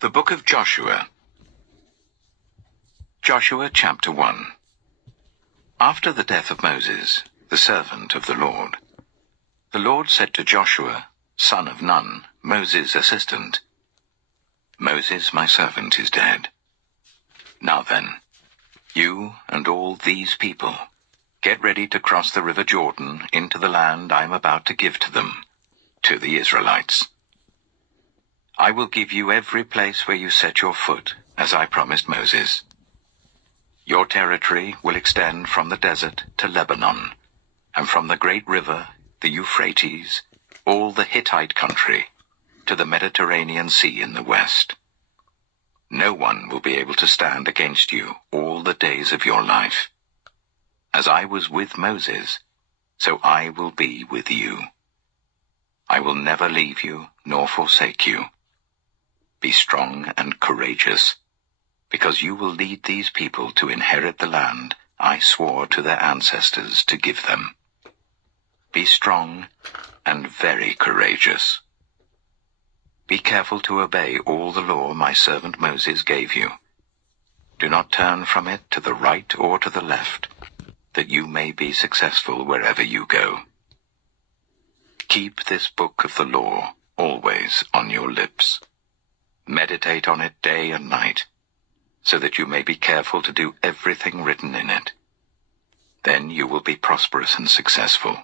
The Book of Joshua. Joshua chapter 1. After the death of Moses, the servant of the Lord said to Joshua, son of Nun, Moses' assistant, Moses, my servant, is dead. Now then, you and all these people, get ready to cross the river Jordan into the land I am about to give to them, to the Israelites. I will give you every place where you set your foot, as I promised Moses. Your territory will extend from the desert to Lebanon, and from the great river, the Euphrates, all the Hittite country, to the Mediterranean Sea in the west. No one will be able to stand against you all the days of your life. As I was with Moses, so I will be with you. I will never leave you nor forsake you. Be strong and courageous, because you will lead these people to inherit the land I swore to their ancestors to give them. Be strong and very courageous. Be careful to obey all the law my servant Moses gave you. Do not turn from it to the right or to the left, that you may be successful wherever you go. Keep this book of the law always on your lips. Meditate on it day and night, so that you may be careful to do everything written in it. Then you will be prosperous and successful.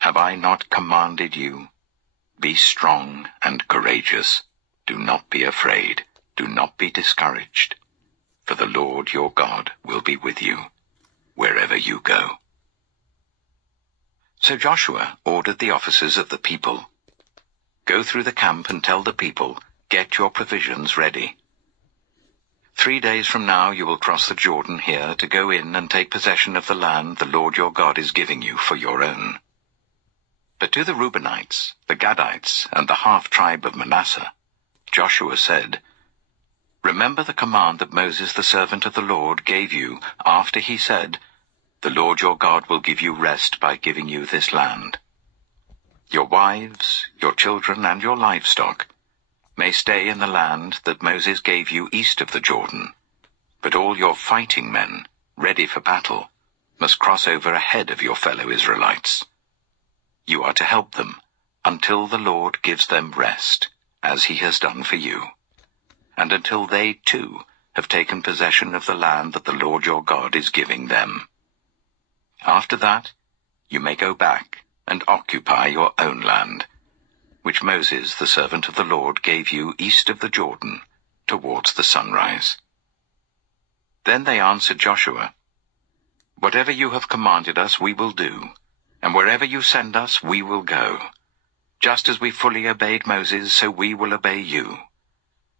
Have I not commanded you? Be strong and courageous. Do not be afraid. Do not be discouraged. For the Lord your God will be with you, wherever you go. So Joshua ordered the officers of the people, go through the camp and tell the people, get your provisions ready. 3 days from now you will cross the Jordan here to go in and take possession of the land the Lord your God is giving you for your own. But to the Reubenites, the Gadites, and the half-tribe of Manasseh, Joshua said, remember the command that Moses the servant of the Lord gave you after he said, the Lord your God will give you rest by giving you this land. Your wives, your children, and your livestock may stay in the land that Moses gave you east of the Jordan, but all your fighting men, ready for battle, must cross over ahead of your fellow Israelites. You are to help them until the Lord gives them rest, as he has done for you, and until they, too, have taken possession of the land that the Lord your God is giving them. After that, you may go back and occupy your own land, which Moses, the servant of the Lord, gave you east of the Jordan, towards the sunrise. Then they answered Joshua, whatever you have commanded us we will do, and wherever you send us we will go. Just as we fully obeyed Moses, so we will obey you.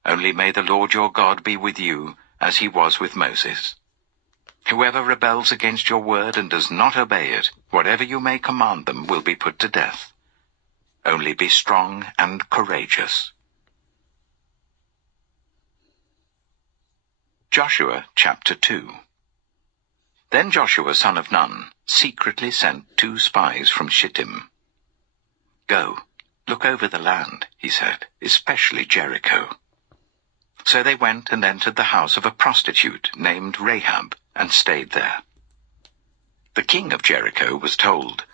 Only may the Lord your God be with you, as he was with Moses. Whoever rebels against your word and does not obey it, whatever you may command them will be put to death. Only be strong and courageous. Joshua chapter 2. Then Joshua son of Nun secretly sent 2 spies from Shittim. Go, look over the land, he said, especially Jericho. So they went and entered the house of a prostitute named Rahab, and stayed there. The king of Jericho was told,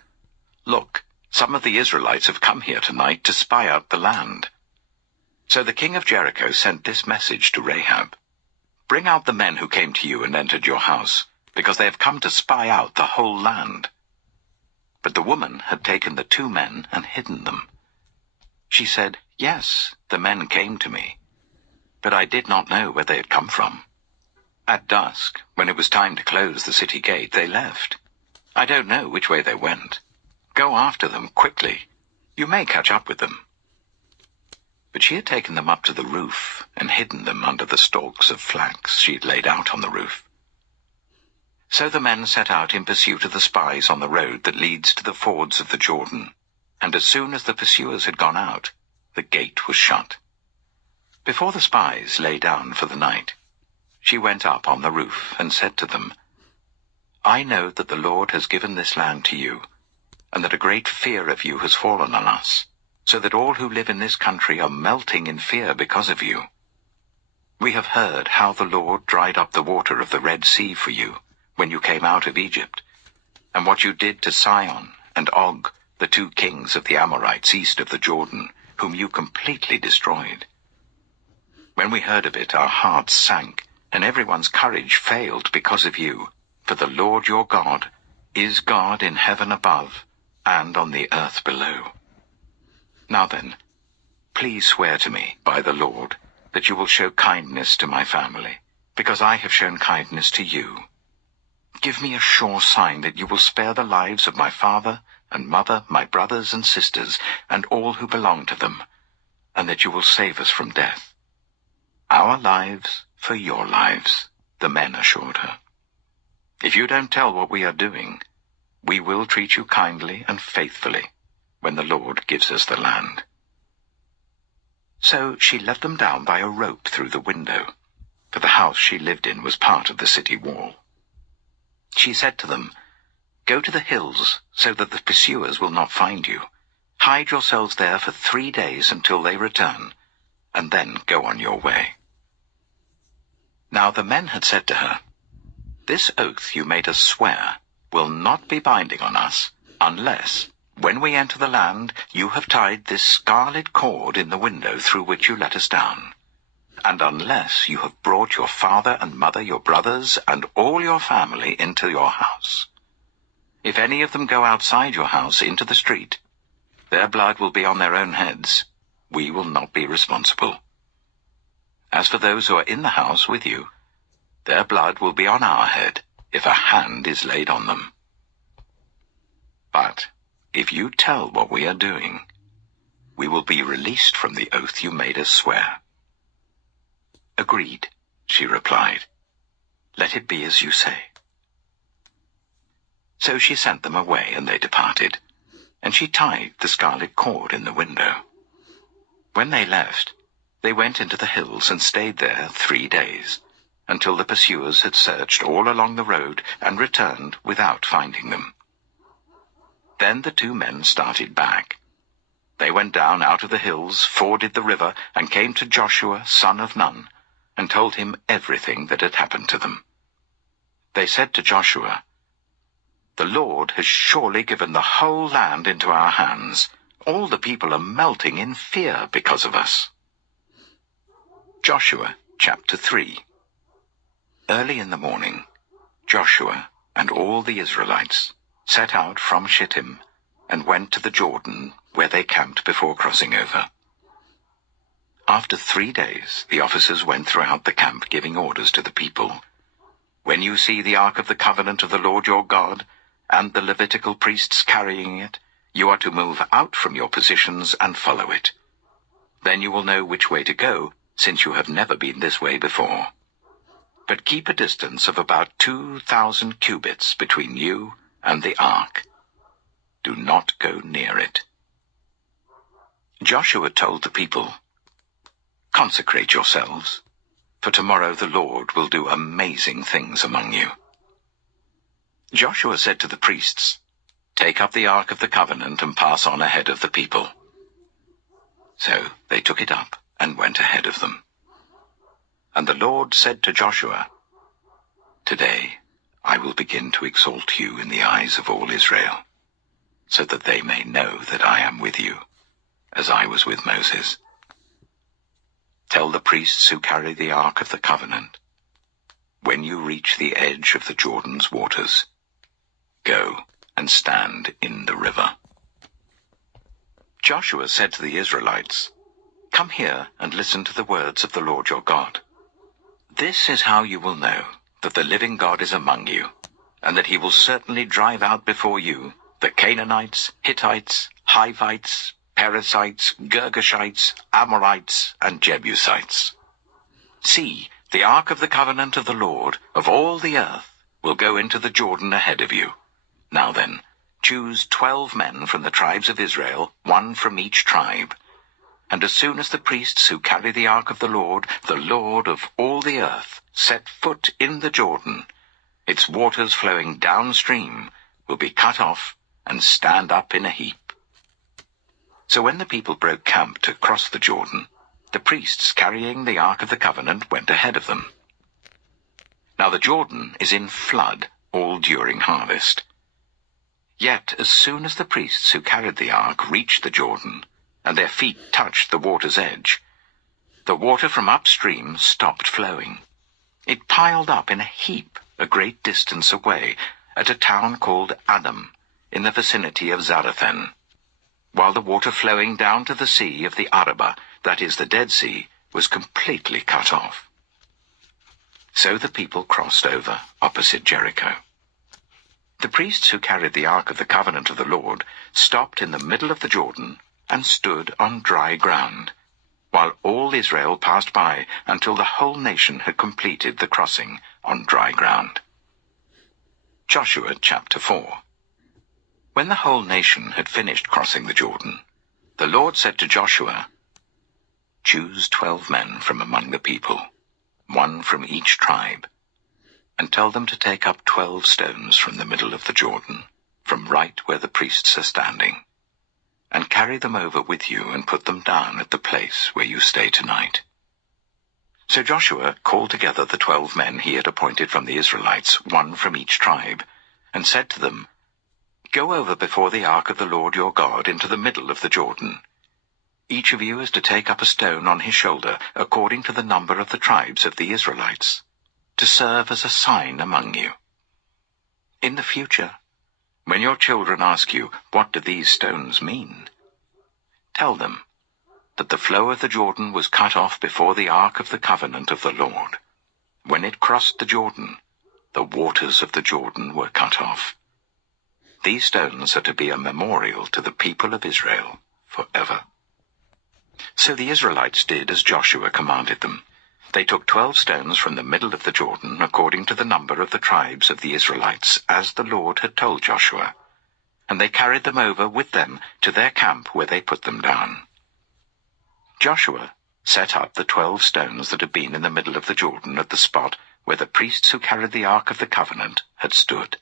look, some of the Israelites have come here tonight to spy out the land. So the king of Jericho sent this message to Rahab, bring out the men who came to you and entered your house, because they have come to spy out the whole land. But the woman had taken the 2 men and hidden them. She said, yes, the men came to me, but I did not know where they had come from. At dusk, when it was time to close the city gate, they left. I don't know which way they went. Go after them quickly. You may catch up with them. But she had taken them up to the roof and hidden them under the stalks of flax she had laid out on the roof. So the men set out in pursuit of the spies on the road that leads to the fords of the Jordan, and as soon as the pursuers had gone out, the gate was shut. Before the spies lay down for the night, she went up on the roof and said to them, I know that the Lord has given this land to you, and that a great fear of you has fallen on us, so that all who live in this country are melting in fear because of you. We have heard how the Lord dried up the water of the Red Sea for you when you came out of Egypt, and what you did to Sihon and Og, the 2 kings of the Amorites east of the Jordan, whom you completely destroyed. When we heard of it, our hearts sank, and everyone's courage failed because of you, for the Lord your God is God in heaven above and on the earth below. Now then, please swear to me by the Lord that you will show kindness to my family, because I have shown kindness to you. Give me a sure sign that you will spare the lives of my father and mother, my brothers and sisters, and all who belong to them, and that you will save us from death. Our lives for your lives, the men assured her. If you don't tell what we are doing, we will treat you kindly and faithfully when the Lord gives us the land. So she let them down by a rope through the window, for the house she lived in was part of the city wall. She said to them, "Go to the hills so that the pursuers will not find you. Hide yourselves there for 3 days until they return, and then go on your way." Now the men had said to her, "This oath you made us swear will not be binding on us unless, when we enter the land, you have tied this scarlet cord in the window through which you let us down, and unless you have brought your father and mother, your brothers, and all your family into your house. If any of them go outside your house into the street, their blood will be on their own heads. We will not be responsible. As for those who are in the house with you, their blood will be on our head if a hand is laid on them. But if you tell what we are doing, we will be released from the oath you made us swear." "Agreed," she replied. "Let it be as you say." So she sent them away, and they departed, and she tied the scarlet cord in the window. When they left, they went into the hills and stayed there 3 days, until the pursuers had searched all along the road and returned without finding them. Then the 2 men started back. They went down out of the hills, forded the river, and came to Joshua, son of Nun, and told him everything that had happened to them. They said to Joshua, "The Lord has surely given the whole land into our hands. All the people are melting in fear because of us." Joshua chapter 3. Early in the morning, Joshua and all the Israelites set out from Shittim and went to the Jordan, where they camped before crossing over. After 3 days, the officers went throughout the camp giving orders to the people. "When you see the Ark of the Covenant of the Lord your God, and the Levitical priests carrying it, you are to move out from your positions and follow it. Then you will know which way to go, since you have never been this way before. But keep a distance of about 2,000 cubits between you and the ark. Do not go near it." Joshua told the people, "Consecrate yourselves, for tomorrow the Lord will do amazing things among you." Joshua said to the priests, "Take up the Ark of the Covenant and pass on ahead of the people." So they took it up and went ahead of them. And the Lord said to Joshua, "Today I will begin to exalt you in the eyes of all Israel, so that they may know that I am with you, as I was with Moses. Tell the priests who carry the Ark of the Covenant, when you reach the edge of the Jordan's waters, go and stand in the river." Joshua said to the Israelites, "Come here and listen to the words of the Lord your God. This is how you will know that the living God is among you, and that he will certainly drive out before you the Canaanites, Hittites, Hivites, Perizzites, Girgashites, Amorites, and Jebusites. See, the Ark of the Covenant of the Lord of all the earth will go into the Jordan ahead of you. Now then, choose 12 men from the tribes of Israel, 1 from each tribe. And as soon as the priests who carry the Ark of the Lord of all the earth, set foot in the Jordan, its waters flowing downstream will be cut off and stand up in a heap. So when the people broke camp to cross the Jordan, the priests carrying the Ark of the Covenant went ahead of them. Now the Jordan is in flood all during harvest. Yet as soon as the priests who carried the ark reached the Jordan, and their feet touched the water's edge, the water from upstream stopped flowing. It piled up in a heap a great distance away at a town called Adam, in the vicinity of Zarethan, while the water flowing down to the sea of the Arabah, that is the Dead Sea, was completely cut off. So the people crossed over opposite Jericho. The priests who carried the Ark of the Covenant of the Lord stopped in the middle of the Jordan and stood on dry ground, while all Israel passed by until the whole nation had completed the crossing on dry ground. Joshua chapter 4. When the whole nation had finished crossing the Jordan, the Lord said to Joshua, "Choose 12 men from among the people, 1 from each tribe, and tell them to take up 12 stones from the middle of the Jordan, from right where the priests are standing, and carry them over with you and put them down at the place where you stay tonight." So Joshua called together the 12 men he had appointed from the Israelites, 1 from each tribe, and said to them, "Go over before the ark of the Lord your God into the middle of the Jordan. Each of you is to take up a stone on his shoulder, according to the number of the tribes of the Israelites, to serve as a sign among you. In the future, when your children ask you, 'What do these stones mean?' tell them that the flow of the Jordan was cut off before the Ark of the Covenant of the Lord. When it crossed the Jordan, the waters of the Jordan were cut off. These stones are to be a memorial to the people of Israel forever." So the Israelites did as Joshua commanded them. They took 12 stones from the middle of the Jordan, according to the number of the tribes of the Israelites, as the Lord had told Joshua, and they carried them over with them to their camp, where they put them down. Joshua set up the 12 stones that had been in the middle of the Jordan at the spot where the priests who carried the Ark of the Covenant had stood,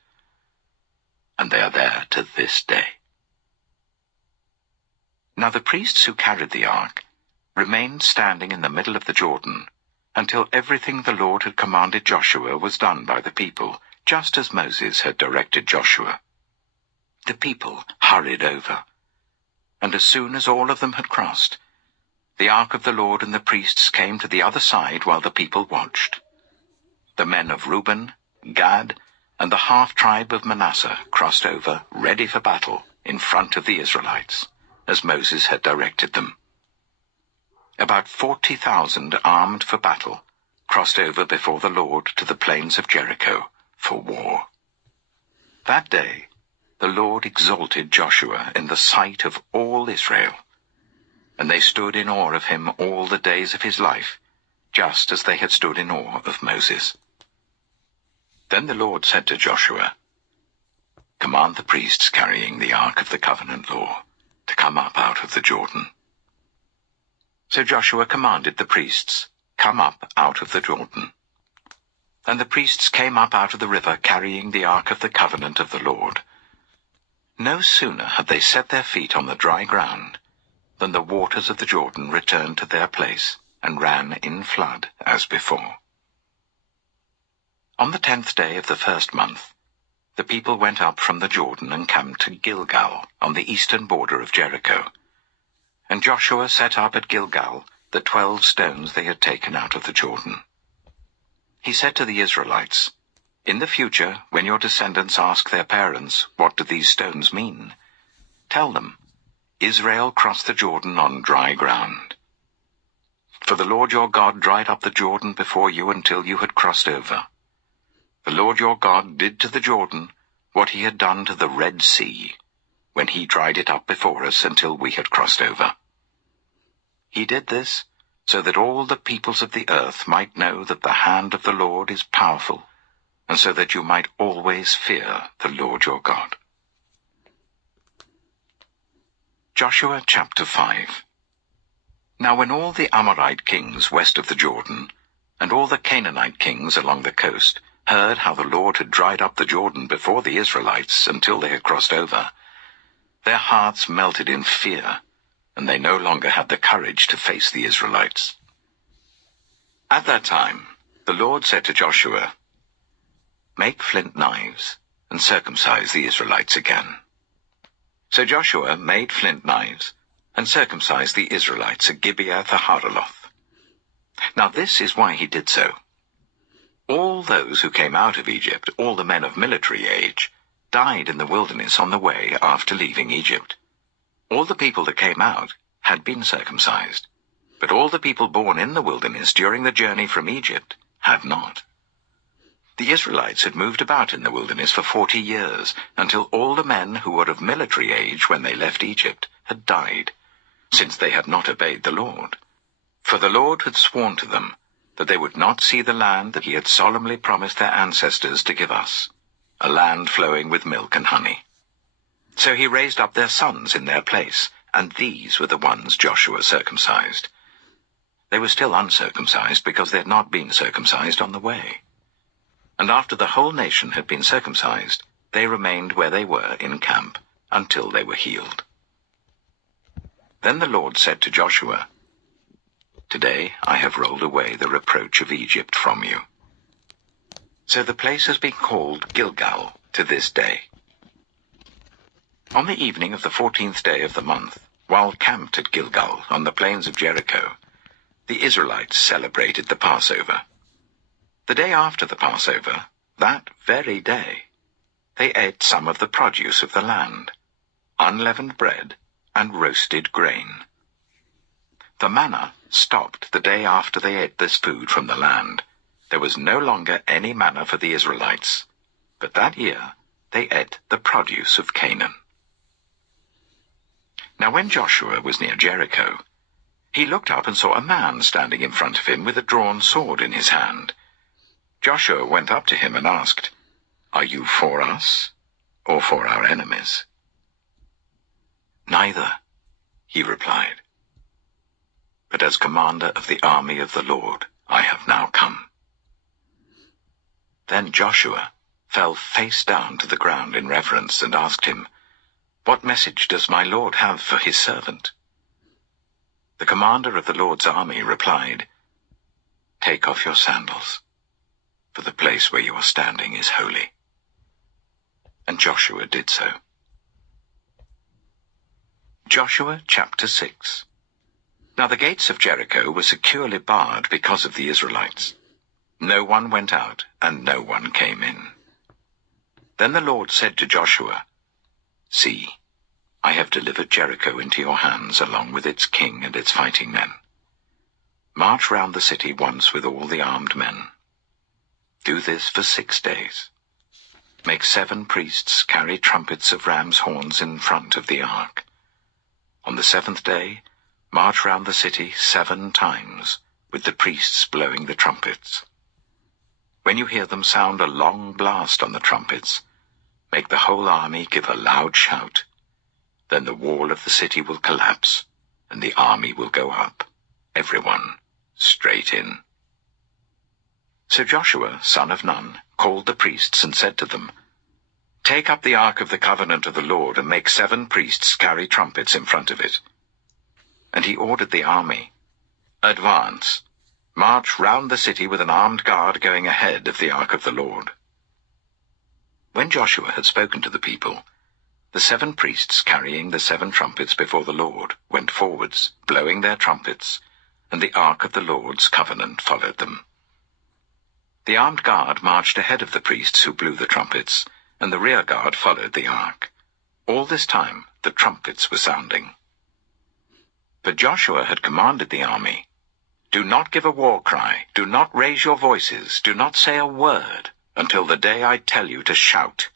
and they are there to this day. Now the priests who carried the ark remained standing in the middle of the Jordan until everything the Lord had commanded Joshua was done by the people, just as Moses had directed Joshua. The people hurried over, and as soon as all of them had crossed, the ark of the Lord and the priests came to the other side while the people watched. The men of Reuben, Gad, and the half-tribe of Manasseh crossed over, ready for battle, in front of the Israelites, as Moses had directed them. About 40,000 armed for battle crossed over before the Lord to the plains of Jericho for war. That day the Lord exalted Joshua in the sight of all Israel, and they stood in awe of him all the days of his life, just as they had stood in awe of Moses. Then the Lord said to Joshua, "Command the priests carrying the Ark of the Covenant law to come up out of the Jordan." So Joshua commanded the priests, "Come up out of the Jordan." And the priests came up out of the river carrying the Ark of the Covenant of the Lord. No sooner had they set their feet on the dry ground than the waters of the Jordan returned to their place and ran in flood as before. On the 10th day of the first month, the people went up from the Jordan and camped to Gilgal on the eastern border of Jericho. And Joshua set up at Gilgal the 12 stones they had taken out of the Jordan. He said to the Israelites, "In the future, when your descendants ask their parents, 'What do these stones mean?' tell them, 'Israel crossed the Jordan on dry ground.' For the Lord your God dried up the Jordan before you until you had crossed over. The Lord your God did to the Jordan what he had done to the Red Sea, when he dried it up before us until we had crossed over. He did this so that all the peoples of the earth might know that the hand of the Lord is powerful, and so that you might always fear the Lord your God." Joshua chapter 5. Now when all the Amorite kings west of the Jordan, and all the Canaanite kings along the coast, heard how the Lord had dried up the Jordan before the Israelites until they had crossed over, their hearts melted in fear, and they no longer had the courage to face the Israelites. At that time, the Lord said to Joshua, "Make flint knives and circumcise the Israelites again." So Joshua made flint knives and circumcised the Israelites at Gibeath-Haaraloth. Now this is why he did so. All those who came out of Egypt, all the men of military age, died in the wilderness on the way after leaving Egypt. All the people that came out had been circumcised, but all the people born in the wilderness during the journey from Egypt had not. The Israelites had moved about in the wilderness for 40 years, until all the men who were of military age when they left Egypt had died, since they had not obeyed the Lord. For the Lord had sworn to them that they would not see the land that he had solemnly promised their ancestors to give us, a land flowing with milk and honey. So he raised up their sons in their place, and these were the ones Joshua circumcised. They were still uncircumcised because they had not been circumcised on the way. And after the whole nation had been circumcised, they remained where they were in camp until they were healed. Then the Lord said to Joshua, "Today I have rolled away the reproach of Egypt from you." So the place has been called Gilgal to this day. On the evening of the 14th day of the month, while camped at Gilgal on the plains of Jericho, the Israelites celebrated the Passover. The day after the Passover, that very day, they ate some of the produce of the land, unleavened bread and roasted grain. The manna stopped the day after they ate this food from the land. There was no longer any manna for the Israelites, but that year they ate the produce of Canaan. Now when Joshua was near Jericho, he looked up and saw a man standing in front of him with a drawn sword in his hand. Joshua went up to him and asked, "Are you for us or for our enemies?" "Neither," he replied. "But as commander of the army of the Lord, I have now come." Then Joshua fell face down to the ground in reverence and asked him, "What message does my Lord have for his servant?" The commander of the Lord's army replied, "Take off your sandals, for the place where you are standing is holy." And Joshua did so. Joshua chapter 6. Now the gates of Jericho were securely barred because of the Israelites. No one went out, and no one came in. Then the Lord said to Joshua, "See, I have delivered Jericho into your hands along with its king and its fighting men. March round the city once with all the armed men. Do this for 6 days. Make 7 priests carry trumpets of ram's horns in front of the ark. On the 7th day, march round the city 7 times, with the priests blowing the trumpets. When you hear them sound a long blast on the trumpets, make the whole army give a loud shout. Then the wall of the city will collapse, and the army will go up, everyone straight in." So Joshua, son of Nun, called the priests and said to them, "Take up the ark of the covenant of the Lord and make 7 priests carry trumpets in front of it." And he ordered the army, "Advance, march round the city with an armed guard going ahead of the ark of the Lord." When Joshua had spoken to the people, the 7 priests carrying the 7 trumpets before the Lord went forwards, blowing their trumpets, and the ark of the Lord's covenant followed them. The armed guard marched ahead of the priests who blew the trumpets, and the rear guard followed the ark. All this time the trumpets were sounding. But Joshua had commanded the army, "Do not give a war cry, do not raise your voices, do not say a word, until the day I tell you to shout.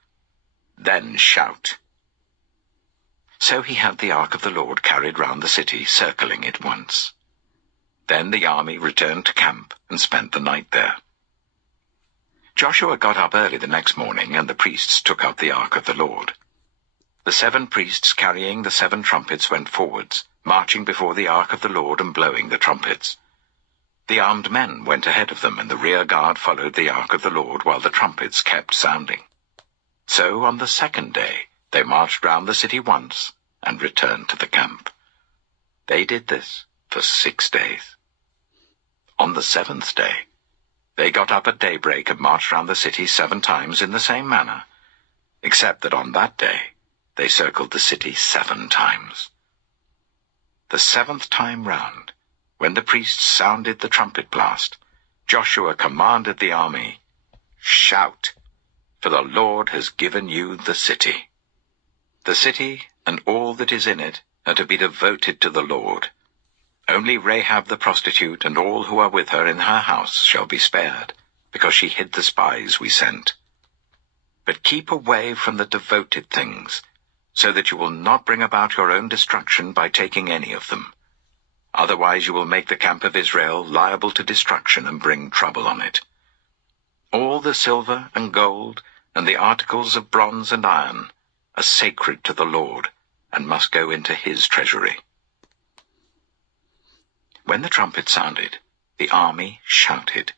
Then shout." So he had the ark of the Lord carried round the city, circling it once. Then the army returned to camp and spent the night there. Joshua got up early the next morning, and the priests took up the ark of the Lord. The 7 priests carrying the 7 trumpets went forwards, marching before the ark of the Lord and blowing the trumpets. The armed men went ahead of them, and the rear guard followed the ark of the Lord while the trumpets kept sounding. So on the 2nd day they marched round the city once and returned to the camp. They did this for 6 days. On the 7th day, they got up at daybreak and marched round the city 7 times in the same manner, except that on that day they circled the city 7 times. The 7th time round, when the priests sounded the trumpet blast, Joshua commanded the army, "Shout, for the Lord has given you the city. The city and all that is in it are to be devoted to the Lord. Only Rahab the prostitute and all who are with her in her house shall be spared, because she hid the spies we sent. But keep away from the devoted things, so that you will not bring about your own destruction by taking any of them. Otherwise you will make the camp of Israel liable to destruction and bring trouble on it. All the silver and gold and the articles of bronze and iron are sacred to the Lord and must go into his treasury." When the trumpet sounded, the army shouted.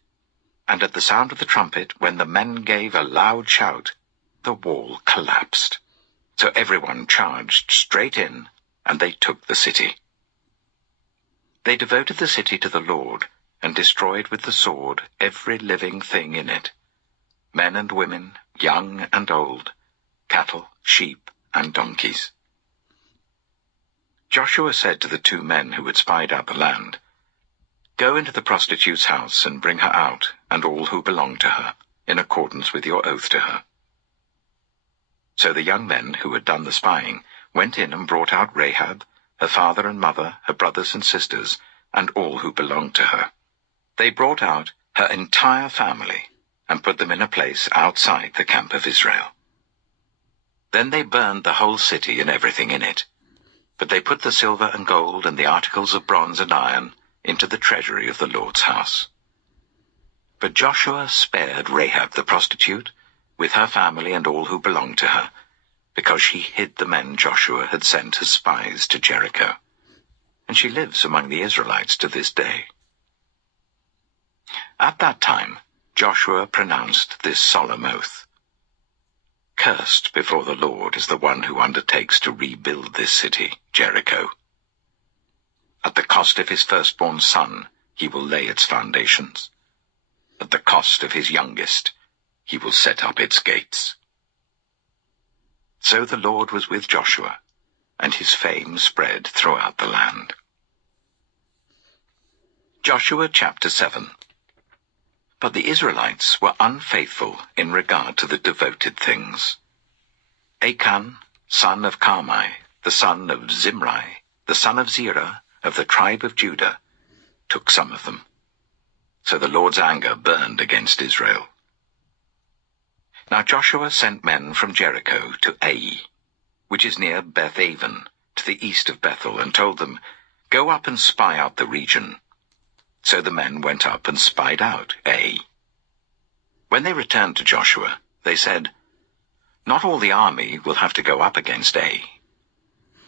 And at the sound of the trumpet, when the men gave a loud shout, the wall collapsed. So everyone charged straight in, and they took the city. They devoted the city to the Lord, and destroyed with the sword every living thing in it, men and women, young and old, cattle, sheep, and donkeys. Joshua said to the 2 men who had spied out the land, "Go into the prostitute's house and bring her out, and all who belong to her, in accordance with your oath to her." So the young men who had done the spying went in and brought out Rahab, her father and mother, her brothers and sisters, and all who belonged to her. They brought out her entire family and put them in a place outside the camp of Israel. Then they burned the whole city and everything in it. But they put the silver and gold and the articles of bronze and iron into the treasury of the Lord's house. But Joshua spared Rahab the prostitute, with her family and all who belonged to her, because she hid the men Joshua had sent as spies to Jericho. And she lives among the Israelites to this day. At that time, Joshua pronounced this solemn oath: "Cursed before the Lord is the one who undertakes to rebuild this city, Jericho. At the cost of his firstborn son, he will lay its foundations. At the cost of his youngest, he will set up its gates." So the Lord was with Joshua, and his fame spread throughout the land. Joshua chapter 7. But the Israelites were unfaithful in regard to the devoted things. Achan, son of Carmi, the son of Zimri, the son of Zerah, of the tribe of Judah, took some of them. So the Lord's anger burned against Israel. Now Joshua sent men from Jericho to Ai, which is near Beth-aven, to the east of Bethel, and told them, "Go up and spy out the region." So the men went up and spied out Ai. When they returned to Joshua, they said, "Not all the army will have to go up against Ai.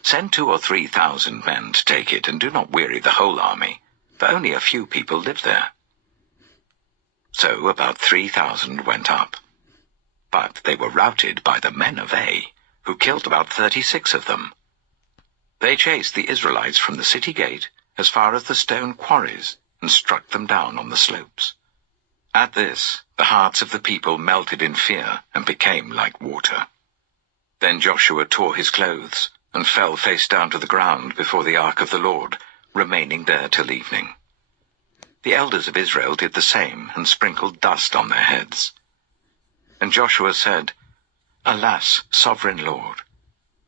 Send 2,000 or 3,000 men to take it, and do not weary the whole army, for only a few people live there." So about 3,000 went up. But they were routed by the men of Ai, who killed about 36 of them. They chased the Israelites from the city gate as far as the stone quarries, and struck them down on the slopes. At this, the hearts of the people melted in fear and became like water. Then Joshua tore his clothes and fell face down to the ground before the ark of the Lord, remaining there till evening. The elders of Israel did the same and sprinkled dust on their heads. And Joshua said, "Alas, sovereign Lord,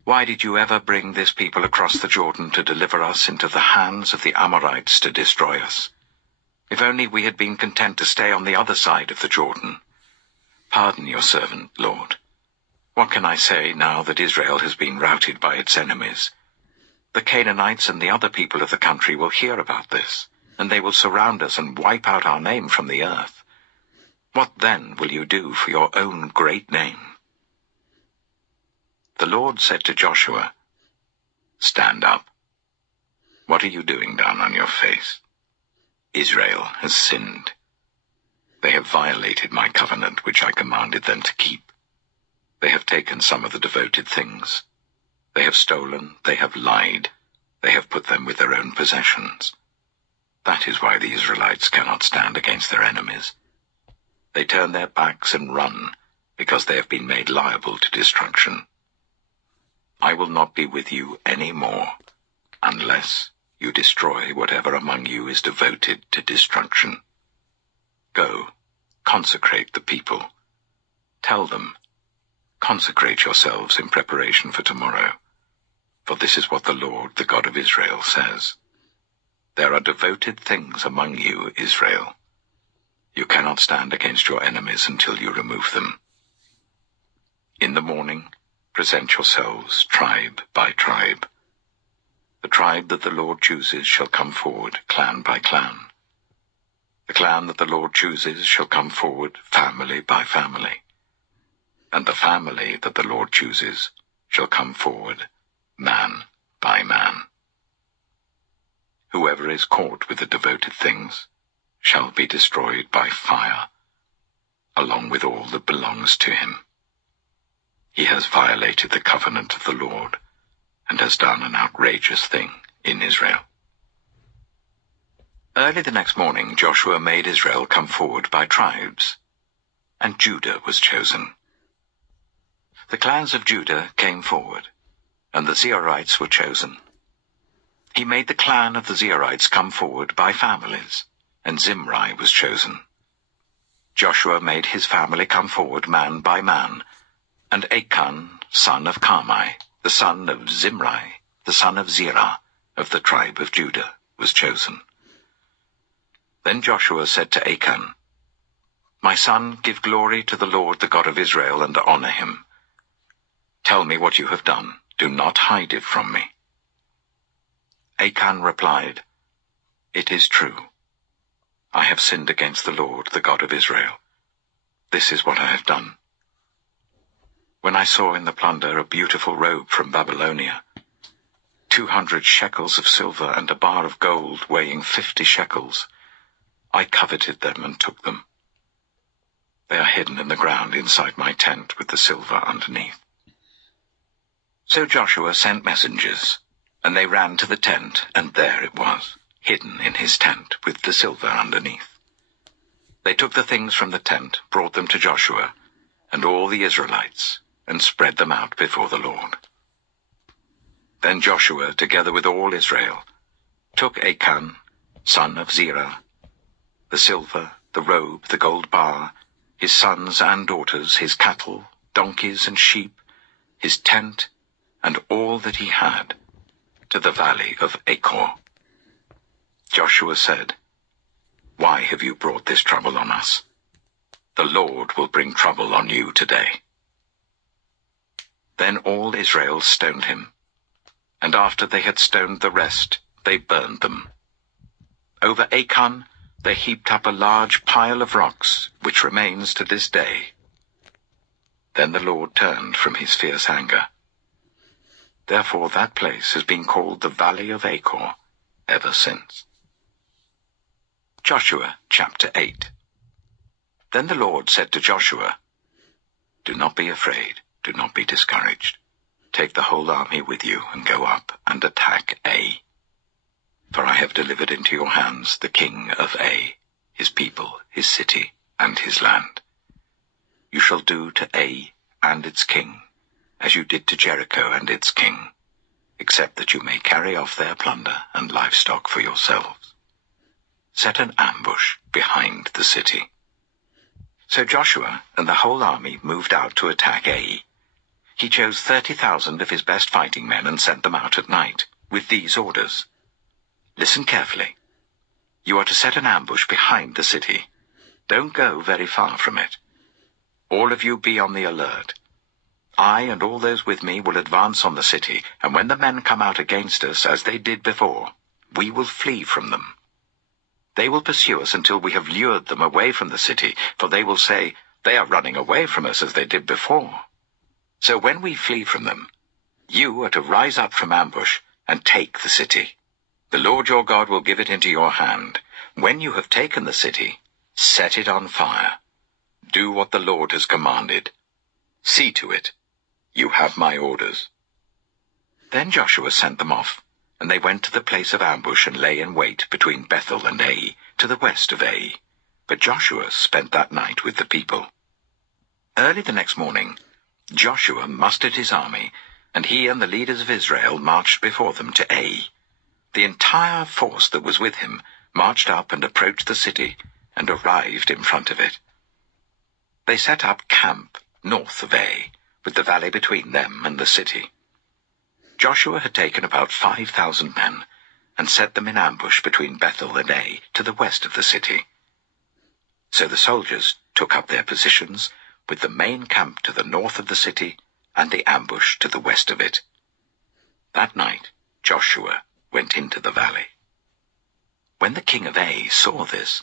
why did you ever bring this people across the Jordan to deliver us into the hands of the Amorites to destroy us? If only we had been content to stay on the other side of the Jordan. Pardon your servant, Lord. What can I say now that Israel has been routed by its enemies? The Canaanites and the other people of the country will hear about this, and they will surround us and wipe out our name from the earth. What then will you do for your own great name?" The Lord said to Joshua, "Stand up. What are you doing down on your face? Israel has sinned. They have violated my covenant which I commanded them to keep. They have taken some of the devoted things. They have stolen, they have lied, they have put them with their own possessions. That is why the Israelites cannot stand against their enemies. They turn their backs and run, because they have been made liable to destruction. I will not be with you any more, unless you destroy whatever among you is devoted to destruction. Go, consecrate the people. Tell them, consecrate yourselves in preparation for tomorrow. For this is what the Lord, the God of Israel, says. There are devoted things among you, Israel. You cannot stand against your enemies until you remove them. In the morning, present yourselves tribe by tribe. The tribe that the Lord chooses shall come forward, clan by clan. The clan that the Lord chooses shall come forward, family by family. And the family that the Lord chooses shall come forward, man by man. Whoever is caught with the devoted things shall be destroyed by fire, along with all that belongs to him. He has violated the covenant of the Lord, and has done an outrageous thing in Israel. Early the next morning Joshua made Israel come forward by tribes, and Judah was chosen. The clans of Judah came forward, and the Zerahite were chosen. He made the clan of the Zerahite come forward by families, and Zimri was chosen. Joshua made his family come forward man by man, and Achan, son of Carmi, the son of Zimri, the son of Zerah, of the tribe of Judah, was chosen. Then Joshua said to Achan, My son, give glory to the Lord, the God of Israel, and honor him. Tell me what you have done. Do not hide it from me. Achan replied, It is true. I have sinned against the Lord, the God of Israel. This is what I have done. When I saw in the plunder a beautiful robe from Babylonia, 200 shekels of silver and a bar of gold weighing 50 shekels, I coveted them and took them. They are hidden in the ground inside my tent with the silver underneath. So Joshua sent messengers, and they ran to the tent, and there it was, hidden in his tent with the silver underneath. They took the things from the tent, brought them to Joshua, and all the Israelites, and spread them out before the Lord. Then Joshua, together with all Israel, took Achan, son of Zerah, the silver, the robe, the gold bar, his sons and daughters, his cattle, donkeys and sheep, his tent, and all that he had, to the valley of Achor. Joshua said, Why have you brought this trouble on us? The Lord will bring trouble on you today. Then all Israel stoned him, and after they had stoned the rest, they burned them. Over Achan they heaped up a large pile of rocks, which remains to this day. Then the Lord turned from his fierce anger. Therefore that place has been called the Valley of Achor ever since. Joshua chapter 8. Then the Lord said to Joshua, Do not be afraid, do not be discouraged. Take the whole army with you and go up and attack Ai. For I have delivered into your hands the king of Ai, his people, his city, and his land. You shall do to Ai and its king as you did to Jericho and its king, except that you may carry off their plunder and livestock for yourselves. Set an ambush behind the city. So Joshua and the whole army moved out to attack Ai. He chose 30,000 of his best fighting men and sent them out at night, with these orders. Listen carefully. You are to set an ambush behind the city. Don't go very far from it. All of you be on the alert. I and all those with me will advance on the city, and when the men come out against us, as they did before, we will flee from them. They will pursue us until we have lured them away from the city, for they will say, They are running away from us as they did before. So when we flee from them, you are to rise up from ambush and take the city. The Lord your God will give it into your hand. When you have taken the city, set it on fire. Do what the Lord has commanded. See to it. You have my orders. Then Joshua sent them off, and they went to the place of ambush and lay in wait between Bethel and Ai, to the west of Ai. But Joshua spent that night with the people. Early the next morning, Joshua mustered his army, and he and the leaders of Israel marched before them to Ai. The entire force that was with him marched up and approached the city, and arrived in front of it. They set up camp north of Ai, with the valley between them and the city. Joshua had taken about 5,000 men, and set them in ambush between Bethel and Ai, to the west of the city. So the soldiers took up their positions, with the main camp to the north of the city, and the ambush to the west of it. That night Joshua went into the valley. When the king of Ai saw this,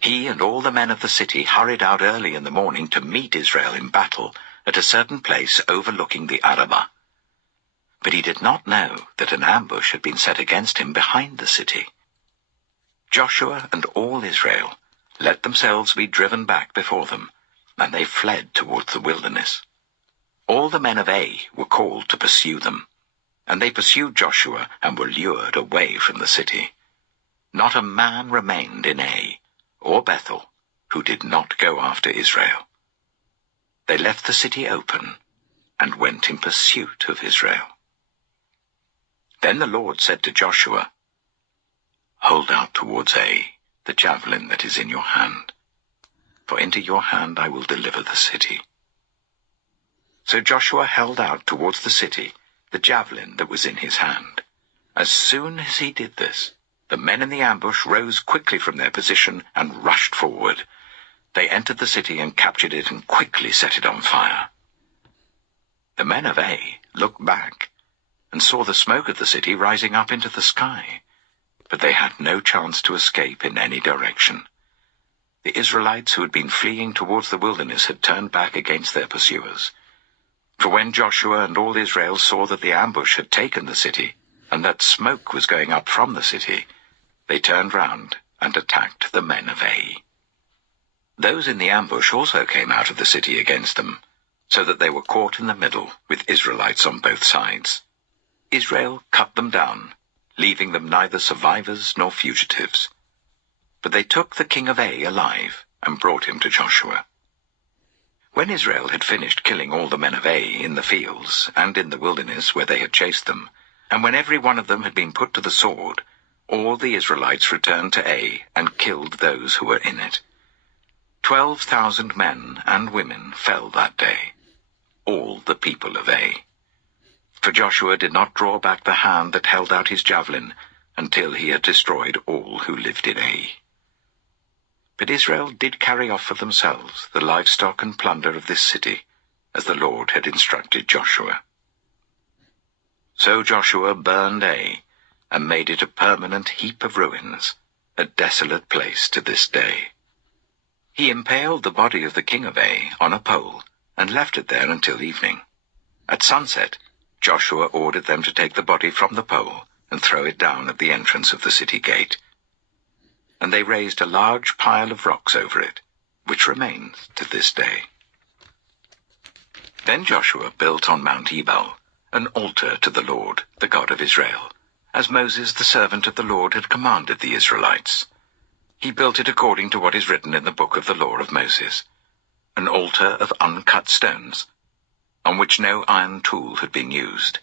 he and all the men of the city hurried out early in the morning to meet Israel in battle at a certain place overlooking the Arabah. But he did not know that an ambush had been set against him behind the city. Joshua and all Israel let themselves be driven back before them, and they fled towards the wilderness. All the men of Ai were called to pursue them, and they pursued Joshua and were lured away from the city. Not a man remained in Ai or Bethel who did not go after Israel. They left the city open and went in pursuit of Israel. Then the Lord said to Joshua, "Hold out towards Ai the javelin that is in your hand, for into your hand I will deliver the city." So Joshua held out towards the city the javelin that was in his hand. As soon as he did this, the men in the ambush rose quickly from their position and rushed forward. They entered the city and captured it and quickly set it on fire. The men of Ai looked back and saw the smoke of the city rising up into the sky, but they had no chance to escape in any direction. The Israelites who had been fleeing towards the wilderness had turned back against their pursuers. For when Joshua and all Israel saw that the ambush had taken the city, and that smoke was going up from the city, they turned round and attacked the men of Ai. Those in the ambush also came out of the city against them, so that they were caught in the middle with Israelites on both sides. Israel cut them down, leaving them neither survivors nor fugitives. But they took the king of Ai alive and brought him to Joshua. When Israel had finished killing all the men of Ai in the fields and in the wilderness where they had chased them, and when every one of them had been put to the sword, all the Israelites returned to Ai and killed those who were in it. 12,000 men and women fell that day, all the people of Ai. For Joshua did not draw back the hand that held out his javelin until he had destroyed all who lived in Ai. But Israel did carry off for themselves the livestock and plunder of this city, as the Lord had instructed Joshua. So Joshua burned Ai, and made it a permanent heap of ruins, a desolate place to this day. He impaled the body of the king of Ai on a pole, and left it there until evening. At sunset, Joshua ordered them to take the body from the pole and throw it down at the entrance of the city gate. And they raised a large pile of rocks over it, which remains to this day. Then Joshua built on Mount Ebal an altar to the Lord, the God of Israel, as Moses the servant of the Lord had commanded the Israelites. He built it according to what is written in the book of the law of Moses, an altar of uncut stones, on which no iron tool had been used.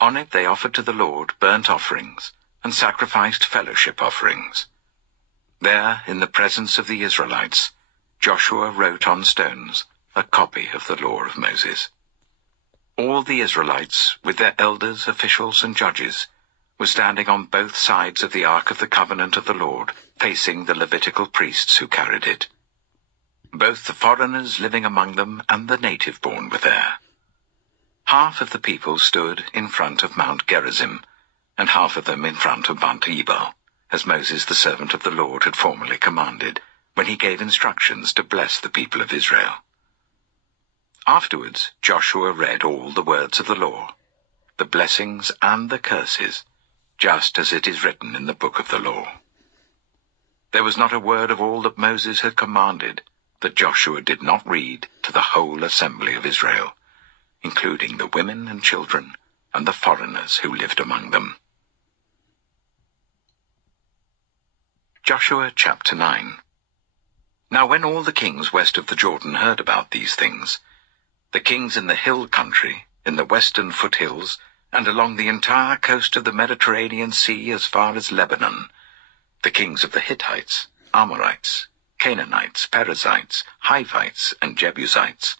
On it they offered to the Lord burnt offerings and sacrificed fellowship offerings. There, in the presence of the Israelites, Joshua wrote on stones a copy of the law of Moses. All the Israelites, with their elders, officials, and judges, were standing on both sides of the Ark of the Covenant of the Lord, facing the Levitical priests who carried it. Both the foreigners living among them and the native-born were there. Half of the people stood in front of Mount Gerizim, and half of them in front of Mount Ebal, as Moses the servant of the Lord had formerly commanded, when he gave instructions to bless the people of Israel. Afterwards Joshua read all the words of the law, the blessings and the curses, just as it is written in the book of the law. There was not a word of all that Moses had commanded that Joshua did not read to the whole assembly of Israel, including the women and children and the foreigners who lived among them. Joshua chapter 9. Now when all the kings west of the Jordan heard about these things, the kings in the hill country, in the western foothills, and along the entire coast of the Mediterranean Sea as far as Lebanon, the kings of the Hittites, Amorites, Canaanites, Perizzites, Hivites, and Jebusites,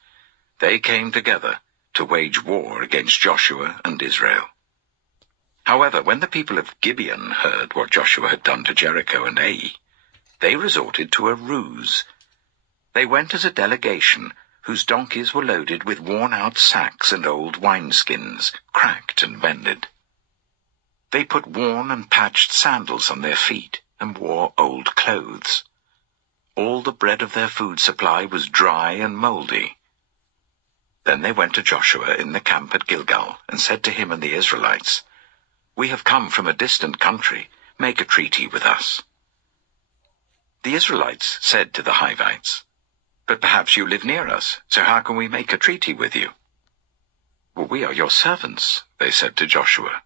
they came together to wage war against Joshua and Israel. However, when the people of Gibeon heard what Joshua had done to Jericho and Ai, they resorted to a ruse. They went as a delegation whose donkeys were loaded with worn-out sacks and old wineskins, cracked and mended. They put worn and patched sandals on their feet and wore old clothes. All the bread of their food supply was dry and mouldy. Then they went to Joshua in the camp at Gilgal and said to him and the Israelites, "We have come from a distant country. Make a treaty with us." The Israelites said to the Hivites, "But perhaps you live near us, so how can we make a treaty with you?" "Well, we are your servants," they said to Joshua.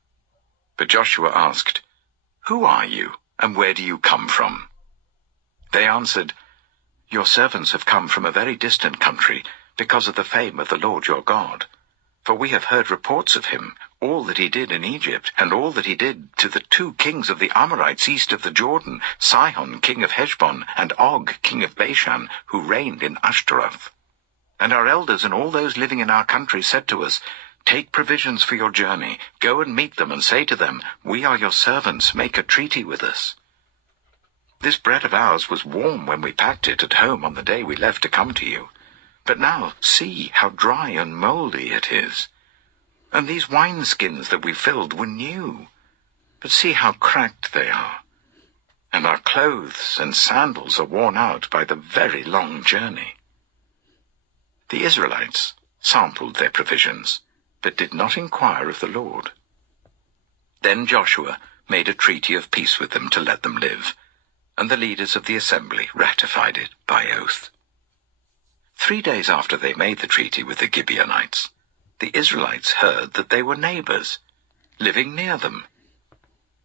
But Joshua asked, "Who are you, and where do you come from?" They answered, "Your servants have come from a very distant country because of the fame of the Lord your God. For we have heard reports of him, all that he did in Egypt, and all that he did to the 2 kings of the Amorites east of the Jordan, Sihon, king of Heshbon, and Og, king of Bashan, who reigned in Ashtaroth. And our elders and all those living in our country said to us, 'Take provisions for your journey, go and meet them, and say to them, "We are your servants, make a treaty with us." This bread of ours was warm when we packed it at home on the day we left to come to you. But now see how dry and mouldy it is. And these wineskins that we filled were new, but see how cracked they are. And our clothes and sandals are worn out by the very long journey." The Israelites sampled their provisions, but did not inquire of the Lord. Then Joshua made a treaty of peace with them to let them live, and the leaders of the assembly ratified it by oath. 3 days after they made the treaty with the Gibeonites, the Israelites heard that they were neighbors, living near them.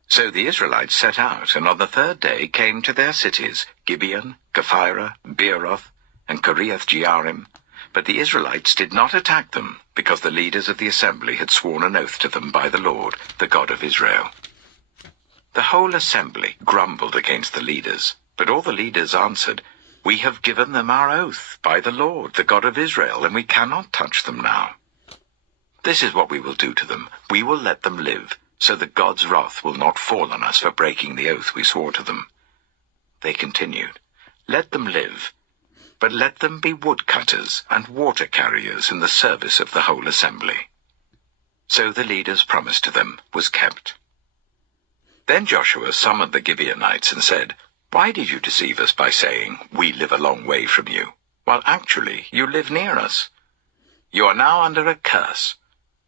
So the Israelites set out, and on the 3rd day came to their cities, Gibeon, Kephirah, Beeroth, and Kiriath-Jearim. But the Israelites did not attack them, because the leaders of the assembly had sworn an oath to them by the Lord, the God of Israel. The whole assembly grumbled against the leaders, but all the leaders answered, "We have given them our oath by the Lord, the God of Israel, and we cannot touch them now. This is what we will do to them. We will let them live, so that God's wrath will not fall on us for breaking the oath we swore to them." They continued, "Let them live, but let them be woodcutters and water carriers in the service of the whole assembly." So the leaders' promise to them was kept. Then Joshua summoned the Gibeonites and said, "Why did you deceive us by saying, 'We live a long way from you,' while actually you live near us? You are now under a curse.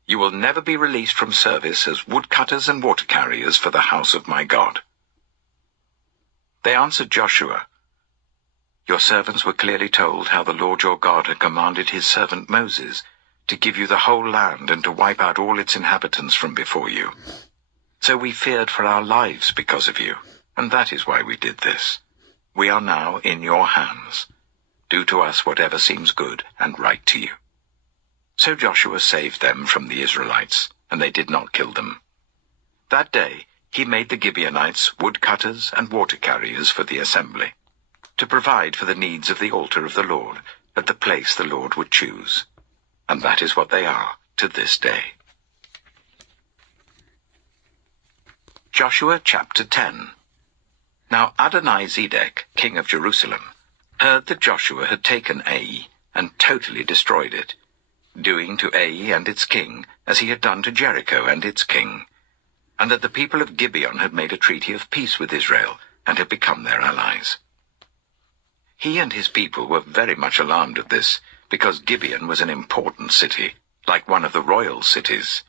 You will never be released from service as woodcutters and water carriers for the house of my God." They answered Joshua, "Your servants were clearly told how the Lord your God had commanded his servant Moses to give you the whole land and to wipe out all its inhabitants from before you. So we feared for our lives because of you, and that is why we did this. We are now in your hands. Do to us whatever seems good and right to you." So Joshua saved them from the Israelites, and they did not kill them. That day he made the Gibeonites woodcutters and water carriers for the assembly, to provide for the needs of the altar of the Lord at the place the Lord would choose. And that is what they are to this day. Joshua chapter 10. Now Adonai-Zedek, king of Jerusalem, heard that Joshua had taken Ai and totally destroyed it, doing to Ai and its king as he had done to Jericho and its king, and that the people of Gibeon had made a treaty of peace with Israel and had become their allies. He and his people were very much alarmed at this, because Gibeon was an important city, like one of the royal cities.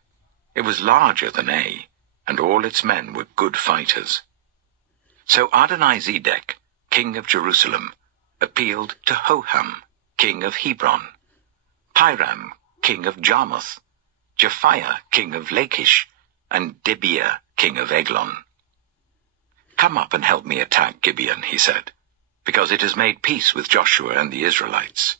It was larger than Ai, and all its men were good fighters. So Adonai-Zedek, king of Jerusalem, appealed to Hoham, king of Hebron, Piram, king of Jarmuth, Japhiah, king of Lachish, and Debir, king of Eglon. "Come up and help me attack Gibeon," he said, "because it has made peace with Joshua and the Israelites."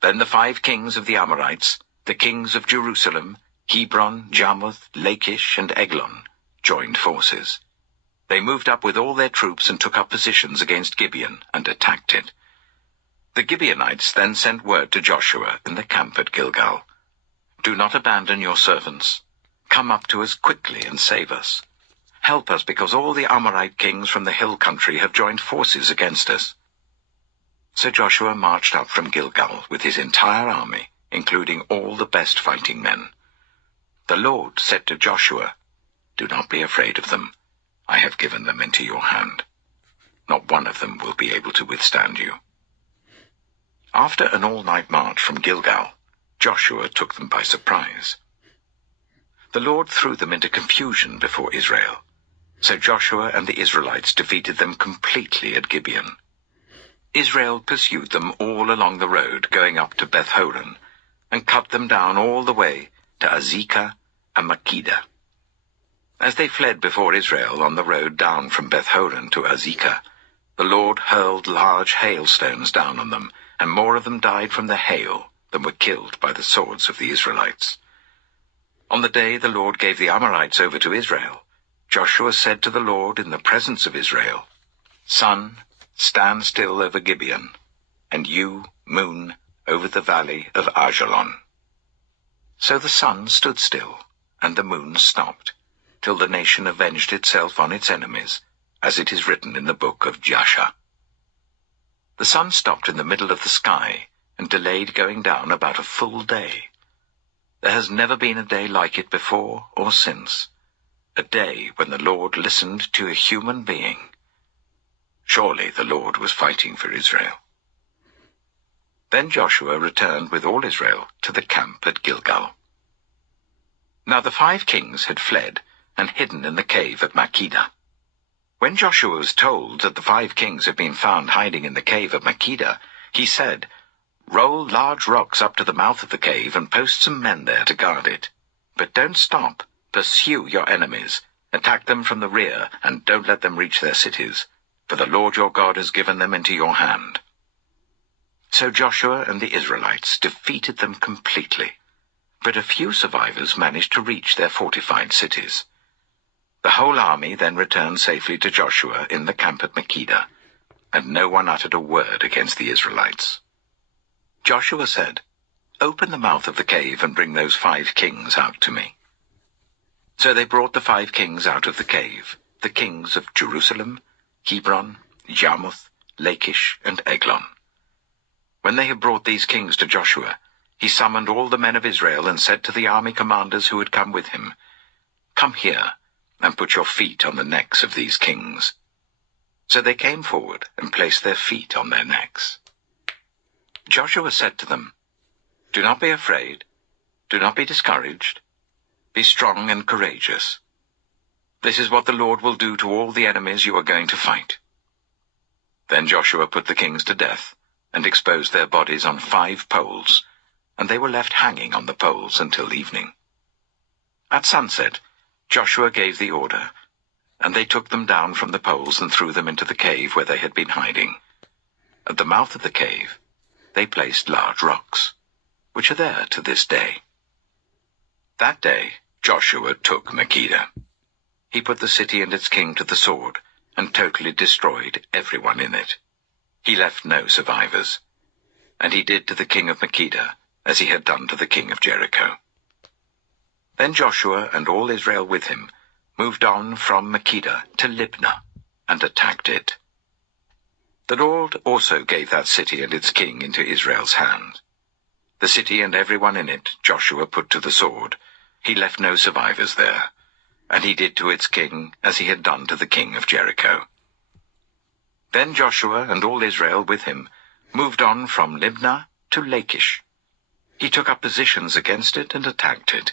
Then the 5 kings of the Amorites, the kings of Jerusalem, Hebron, Jarmuth, Lachish, and Eglon, joined forces. They moved up with all their troops and took up positions against Gibeon and attacked it. The Gibeonites then sent word to Joshua in the camp at Gilgal, "Do not abandon your servants. Come up to us quickly and save us. Help us, because all the Amorite kings from the hill country have joined forces against us." So Joshua marched up from Gilgal with his entire army, including all the best fighting men. The Lord said to Joshua, "Do not be afraid of them. I have given them into your hand. Not one of them will be able to withstand you." After an all-night march from Gilgal, Joshua took them by surprise. The Lord threw them into confusion before Israel. So Joshua and the Israelites defeated them completely at Gibeon. Israel pursued them all along the road going up to Beth-horon, and cut them down all the way to Azekah and Makkedah. As they fled before Israel on the road down from Beth-horon to Azekah, the Lord hurled large hailstones down on them, and more of them died from the hail than were killed by the swords of the Israelites. On the day the Lord gave the Amorites over to Israel, Joshua said to the Lord in the presence of Israel, "Sun, stand still over Gibeon, and you, moon, over the valley of Ajalon." So the sun stood still, and the moon stopped, till the nation avenged itself on its enemies, as it is written in the book of Jasher. The sun stopped in the middle of the sky, and delayed going down about a full day. There has never been a day like it before or since, a day when the Lord listened to a human being. Surely the Lord was fighting for Israel. Then Joshua returned with all Israel to the camp at Gilgal. Now the 5 kings had fled and hidden in the cave at Makkedah. When Joshua was told that the 5 kings had been found hiding in the cave at Makkedah, he said, "Roll large rocks up to the mouth of the cave and post some men there to guard it. But don't stop. Pursue your enemies. Attack them from the rear, and don't let them reach their cities, for the Lord your God has given them into your hand." So Joshua and the Israelites defeated them completely, but a few survivors managed to reach their fortified cities. The whole army then returned safely to Joshua in the camp at Makkedah, and no one uttered a word against the Israelites. Joshua said, "Open the mouth of the cave and bring those 5 kings out to me." So they brought the 5 kings out of the cave, the kings of Jerusalem, Hebron, Jarmuth, Lachish, and Eglon. When they had brought these kings to Joshua, he summoned all the men of Israel and said to the army commanders who had come with him, "Come here, and put your feet on the necks of these kings." So they came forward and placed their feet on their necks. Joshua said to them, "Do not be afraid, do not be discouraged. Be strong and courageous. This is what the Lord will do to all the enemies you are going to fight." Then Joshua put the kings to death and exposed their bodies on 5 poles, and they were left hanging on the poles until evening. At sunset, Joshua gave the order, and they took them down from the poles and threw them into the cave where they had been hiding. At the mouth of the cave, they placed large rocks, which are there to this day. That day, Joshua took Makkedah. He put the city and its king to the sword, and totally destroyed everyone in it. He left no survivors. And he did to the king of Makkedah as he had done to the king of Jericho. Then Joshua and all Israel with him moved on from Makkedah to Libnah, and attacked it. The Lord also gave that city and its king into Israel's hand. The city and everyone in it Joshua put to the sword. He left no survivors there, and he did to its king as he had done to the king of Jericho. Then Joshua and all Israel with him moved on from Libnah to Lachish. He took up positions against it and attacked it.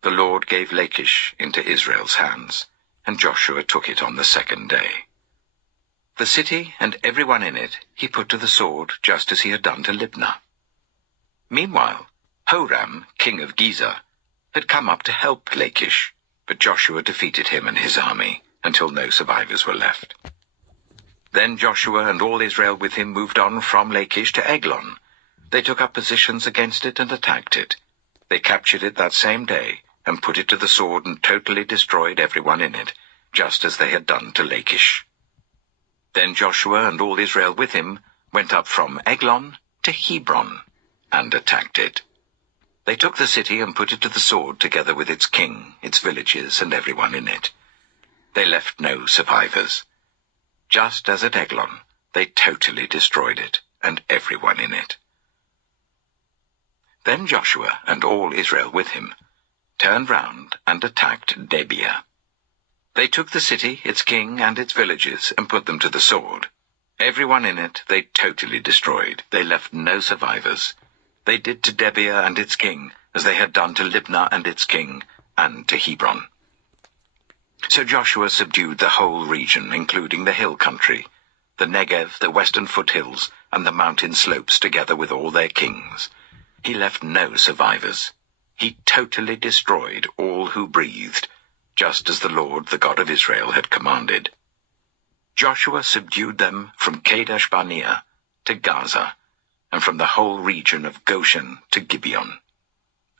The Lord gave Lachish into Israel's hands, and Joshua took it on the 2nd day. The city and everyone in it he put to the sword, just as he had done to Libnah. Meanwhile, Horam, king of Gezer, had come up to help Lachish, but Joshua defeated him and his army, until no survivors were left. Then Joshua and all Israel with him moved on from Lachish to Eglon. They took up positions against it and attacked it. They captured it that same day and put it to the sword and totally destroyed everyone in it, just as they had done to Lachish. Then Joshua and all Israel with him went up from Eglon to Hebron and attacked it. They took the city and put it to the sword together with its king, its villages, and everyone in it. They left no survivors. Just as at Eglon, they totally destroyed it and everyone in it. Then Joshua and all Israel with him turned round and attacked Debir. They took the city, its king, and its villages, and put them to the sword. Everyone in it they totally destroyed. They left no survivors. They did to Debir and its king as they had done to Libnah and its king, and to Hebron. So Joshua subdued the whole region, including the hill country, the Negev, the western foothills, and the mountain slopes, together with all their kings. He left no survivors. He totally destroyed all who breathed, just as the Lord, the God of Israel, had commanded. Joshua subdued them from Kadesh Barnea to Gaza, and from the whole region of Goshen to Gibeon.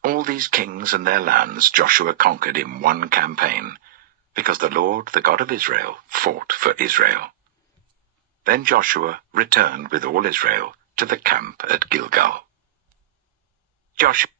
All these kings and their lands Joshua conquered in one campaign, because the Lord, the God of Israel, fought for Israel. Then Joshua returned with all Israel to the camp at Gilgal. Joshua